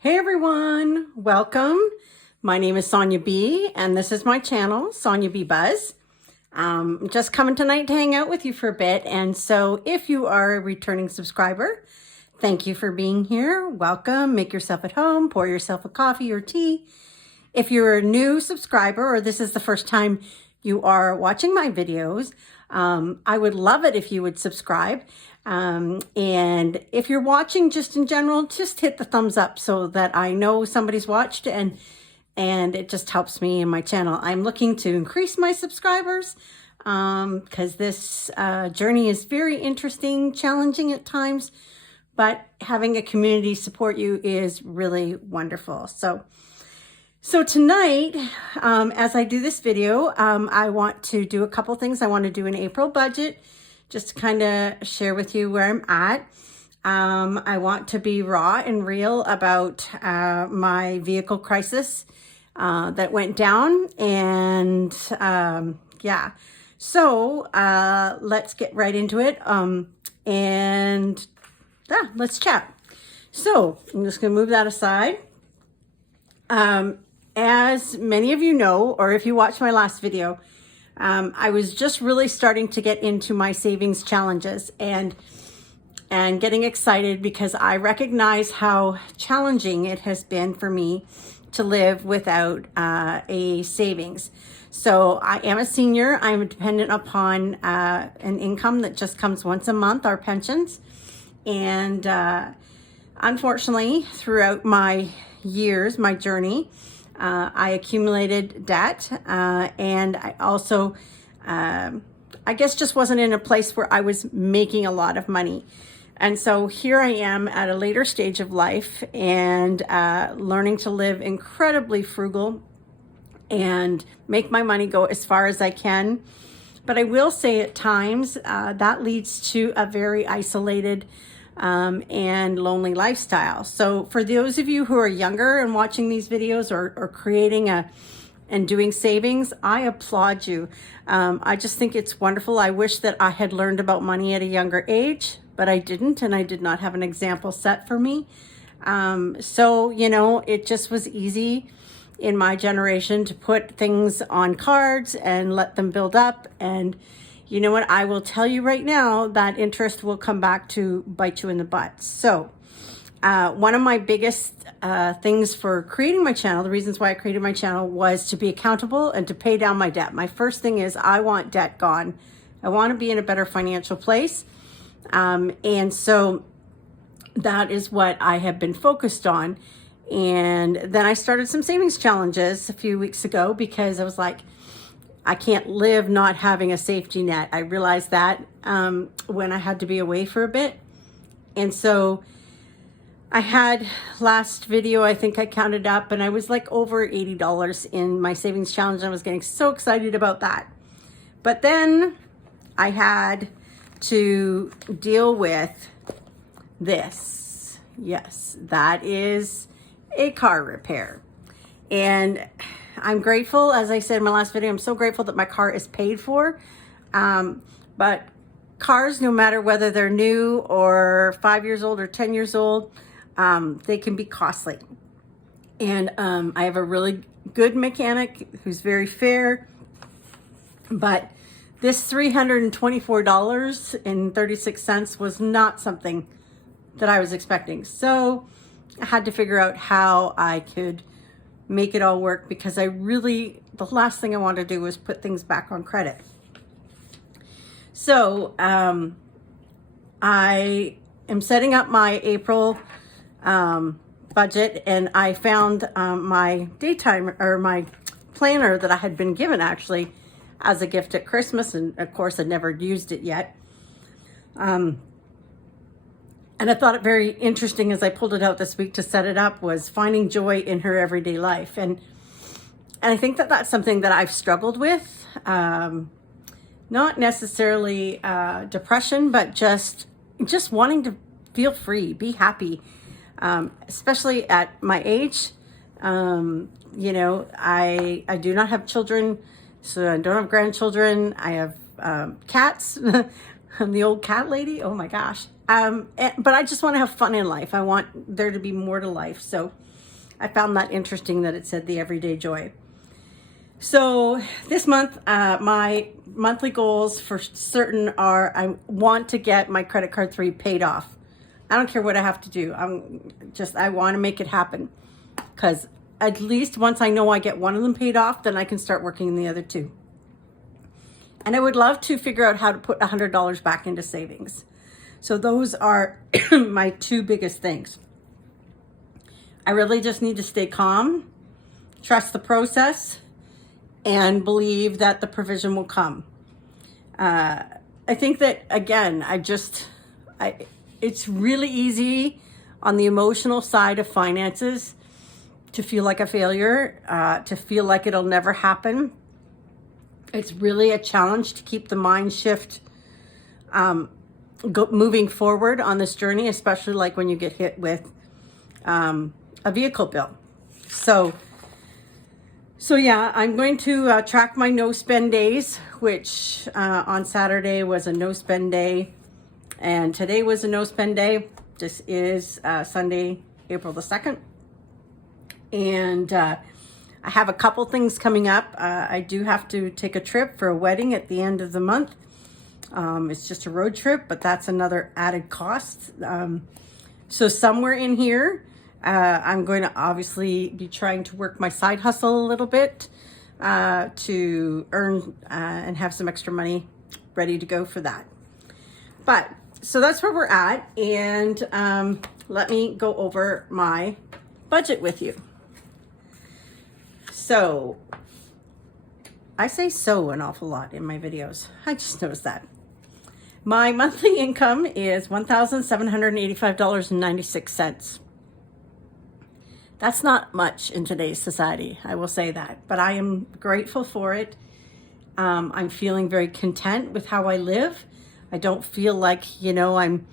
Hey everyone, welcome. My name is Sonia B and this is my channel, Sonia B Buzz. I'm just coming tonight to hang out with you for a bit. And so if you are a returning subscriber, thank you for being here. Welcome, make yourself at home, pour yourself a coffee or tea. If you're a new subscriber or this is the first time you are watching my videos, I would love it if you would subscribe. And if you're watching just in general, just hit the thumbs up so that I know somebody's watched and it just helps me in my channel. I'm looking to increase my subscribers because this journey is very interesting, challenging at times, but having a community support you is really wonderful. So tonight, as I do this video, I want to do a couple things. I want to do an April budget, just to kind of share with you where I'm at. I want to be raw and real about my vehicle crisis that went down. And yeah, so let's get right into it. And yeah, let's chat. So I'm just going to move that aside. As many of you know, or if you watched my last video, I was just really starting to get into my savings challenges and getting excited because I recognize how challenging it has been for me to live without a savings. So I am a senior. I'm dependent upon an income that just comes once a month, our pensions. And unfortunately, throughout my years, my journey, I accumulated debt and I also, I guess just wasn't in a place where I was making a lot of money. And so here I am at a later stage of life and learning to live incredibly frugal and make my money go as far as I can. But I will say at times that leads to a very isolated and lonely lifestyle. So for those of you who are younger and watching these videos or creating and doing savings, I applaud you. I just think it's wonderful. I wish that I had learned about money at a younger age, but I didn't, and I did not have an example set for me. So, you know, it just was easy in my generation to put things on cards and let them build up. And you know what? I will tell you right now that interest will come back to bite you in the butt. So one of my biggest things for creating my channel, the reasons why I created my channel, was to be accountable and to pay down my debt. My first thing is I want debt gone. I want to be in a better financial place. And so that is what I have been focused on. And then I started some savings challenges a few weeks ago because I was like, I can't live not having a safety net. I realized that when I had to be away for a bit. And so I had last video, I think I counted up, and I was like over $80 in my savings challenge. I was getting so excited about that. But then I had to deal with this. Yes, that is a car repair. And I'm grateful, as I said in my last video, I'm so grateful that my car is paid for. But cars, no matter whether they're new or 5 years old or 10 years old, they can be costly. And I have a really good mechanic who's very fair. But this $324.36 was not something that I was expecting. So I had to figure out how I could make it all work because the last thing I want to do is put things back on credit. So I am setting up my April budget, and I found my daytime or my planner that I had been given actually as a gift at Christmas, and of course I'd never used it yet. And I thought it very interesting as I pulled it out this week to set it up, was finding joy in her everyday life. And I think that that's something that I've struggled with. Not necessarily depression, but just wanting to feel free, be happy, especially at my age. You know, I do not have children, so I don't have grandchildren. I have cats. I'm the old cat lady. Oh my gosh. But I just want to have fun in life. I want there to be more to life. So I found that interesting that it said the everyday joy. So this month, my monthly goals for certain are I want to get my credit card 3 paid off. I don't care what I have to do. I want to make it happen, because at least once I know I get one of them paid off, then I can start working the other 2. And I would love to figure out how to put $100 back into savings. So those are my 2 biggest things. I really just need to stay calm, trust the process, and believe that the provision will come. I think that, again, it's really easy on the emotional side of finances to feel like a failure, to feel like it'll never happen. It's really a challenge to keep the mind shift moving forward on this journey, especially like when you get hit with a vehicle bill. So yeah, I'm going to track my no spend days, which on Saturday was a no spend day, and today was a no spend day. This is Sunday, April the 2nd. And I have a couple things coming up. I do have to take a trip for a wedding at the end of the month. It's just a road trip, but that's another added cost. So somewhere in here, I'm going to obviously be trying to work my side hustle a little bit to earn and have some extra money ready to go for that. But so that's where we're at. And let me go over my budget with you. So I say so an awful lot in my videos. I just noticed that. My monthly income is $1,785.96. That's not much in today's society, I will say that, but I am grateful for it. I'm feeling very content with how I live. I don't feel like, I'm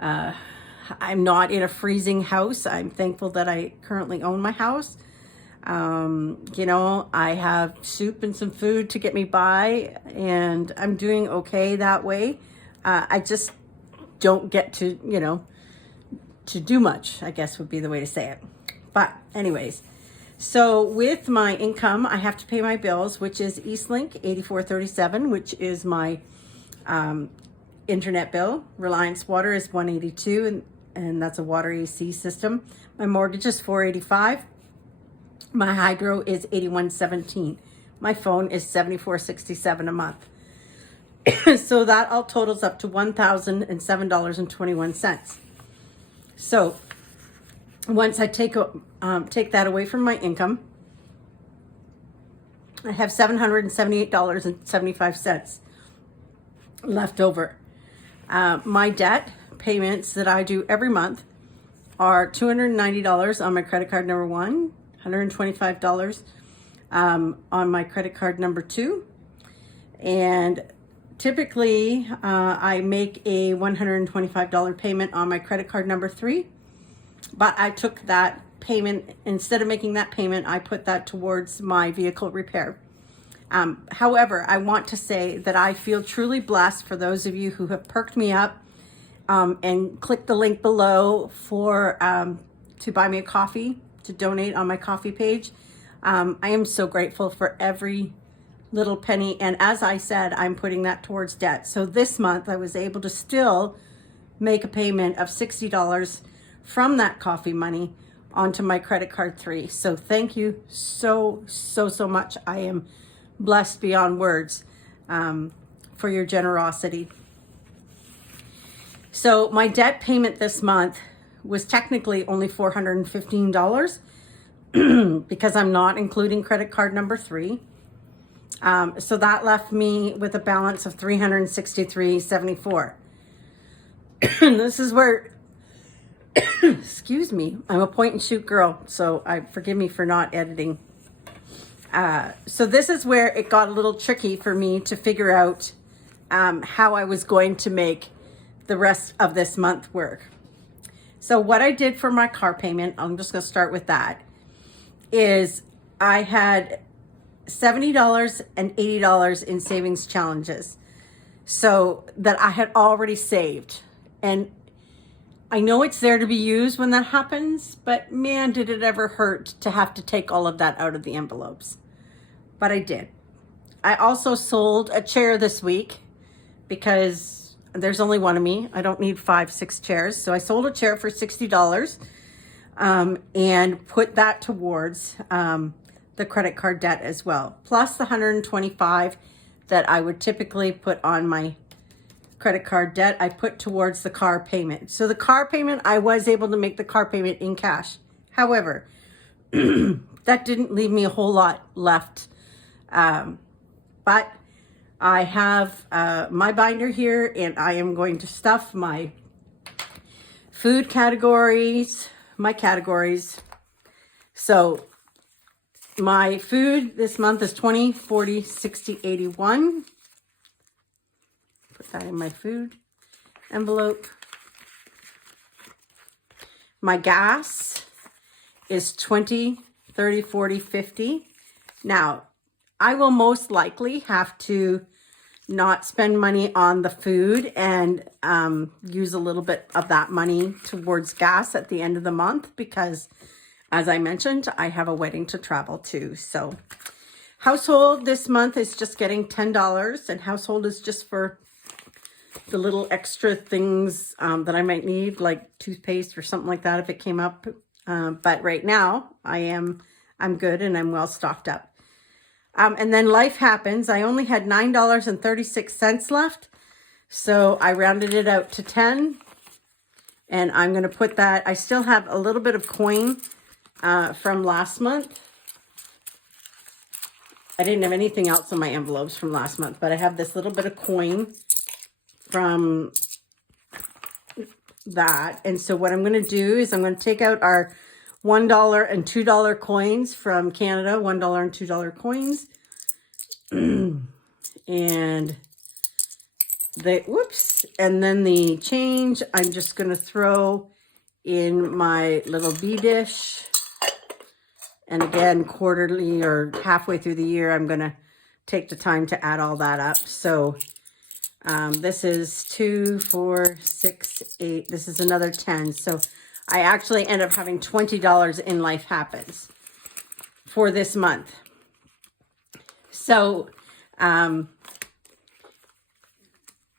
not in a freezing house. I'm thankful that I currently own my house. I have soup and some food to get me by, and I'm doing okay that way. I just don't get to, to do much, I guess would be the way to say it. But anyways, so with my income, I have to pay my bills, which is Eastlink 8437, which is my internet bill. Reliance Water is 182, and that's a water AC system. My mortgage is 485. My hydro is 8117. My phone is 7467 a month. So that all totals up to $1,007.21. So once I take that away from my income, I have $778.75 left over. My debt payments that I do every month are $290 on my credit card number 1, $125 on my credit card number 2, and typically I make a $125 payment on my credit card number 3, but I took that payment, instead of making that payment, I put that towards my vehicle repair. However, I want to say that I feel truly blessed for those of you who have perked me up and click the link below for to buy me a coffee, to donate on my coffee page. I am so grateful for every little penny. And as I said, I'm putting that towards debt. So this month I was able to still make a payment of $60 from that coffee money onto my credit card 3. So thank you so much. I am blessed beyond words for your generosity. So my debt payment this month was technically only $415 because I'm not including credit card number 3. So that left me with a balance of $363.74. This is where, excuse me, I'm a point and shoot girl, so forgive me for not editing. So this is where it got a little tricky for me to figure out how I was going to make the rest of this month work. So what I did for my car payment, I'm just going to start with that, is I had $70 and $80 in savings challenges. so that I had already saved. And I know it's there to be used when that happens, but man, did it ever hurt to have to take all of that out of the envelopes. But I did. I also sold a chair this week because there's only one of me. I don't need 5, 6 chairs. So I sold a chair for $60 and put that towards the credit card debt as well. Plus the $125 that I would typically put on my credit card debt, I put towards the car payment. So the car payment, I was able to make the car payment in cash. However, that didn't leave me a whole lot left. But I have my binder here, and I am going to stuff my food categories, my categories. So my food this month is 20, 40, 60, 81. Put that in my food envelope. My gas is 20, 30, 40, 50. Now, I will most likely have to not spend money on the food and use a little bit of that money towards gas at the end of the month because, as I mentioned, I have a wedding to travel to. So household this month is just getting $10, and household is just for the little extra things that I might need, like toothpaste or something like that if it came up. But right now I'm good and I'm well stocked up. And then life happens. I only had $9.36 left. So I rounded it out to 10, and I'm going to put that. I still have a little bit of coin from last month. I didn't have anything else in my envelopes from last month, but I have this little bit of coin from that. And so what I'm going to do is I'm going to take out our $1 and $2 coins from Canada, $1 and $2 coins. And and then the change, I'm just going to throw in my little bee dish. And again, quarterly or halfway through the year, I'm going to take the time to add all that up. So this is 2, 4, 6, 8. This is another 10. So I actually end up having $20 in Life Happens for this month. So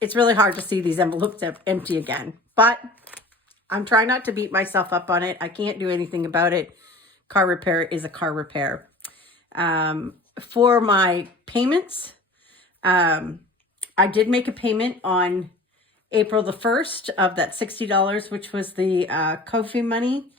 it's really hard to see these envelopes empty again, but I'm trying not to beat myself up on it. I can't do anything about it. Car repair is a car repair. For my payments, I did make a payment on April the 1st of that $60, which was the Ko-fi money.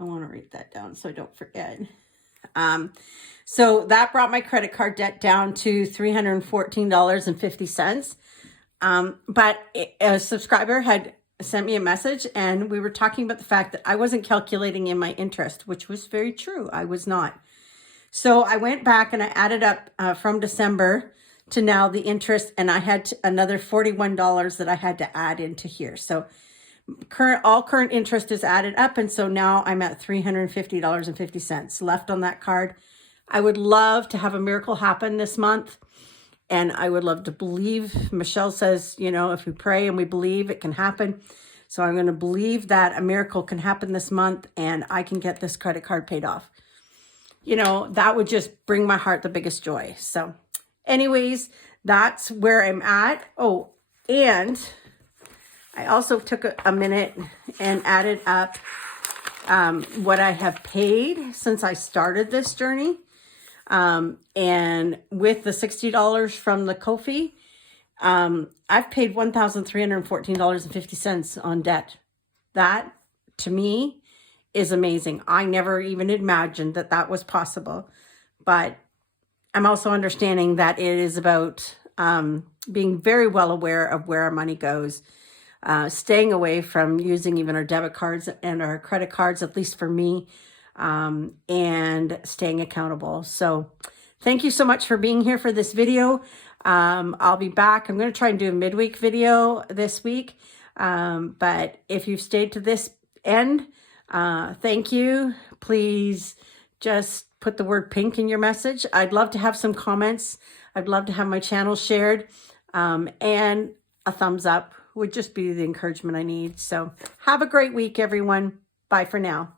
I want to write that down so I don't forget. So that brought my credit card debt down to $314.50. But a subscriber had sent me a message, and we were talking about the fact that I wasn't calculating in my interest, which was very true. I was not. So I went back and I added up from December to now the interest, and I had another $41 that I had to add into here. So all current interest is added up, and so now I'm at $350.50 left on that card. I would love to have a miracle happen this month, and I would love to believe. Michelle says, you know, if we pray and we believe, it can happen. So I'm going to believe that a miracle can happen this month and I can get this credit card paid off. You know, that would just bring my heart the biggest joy. So anyways, that's where I'm at. Oh, and I also took a minute and added up what I have paid since I started this journey. And with the $60 from the Ko-fi, I've paid $1,314.50 on debt. That, to me, is amazing. I never even imagined that that was possible. But I'm also understanding that it is about being very well aware of where our money goes, staying away from using even our debit cards and our credit cards, at least for me, and staying accountable. So thank you so much for being here for this video. I'll be back. I'm going to try and do a midweek video this week. But if you've stayed to this end, thank you. Please just put the word pink in your message. I'd love to have some comments. I'd love to have my channel shared. And a thumbs up would just be the encouragement I need. So have a great week, everyone. Bye for now.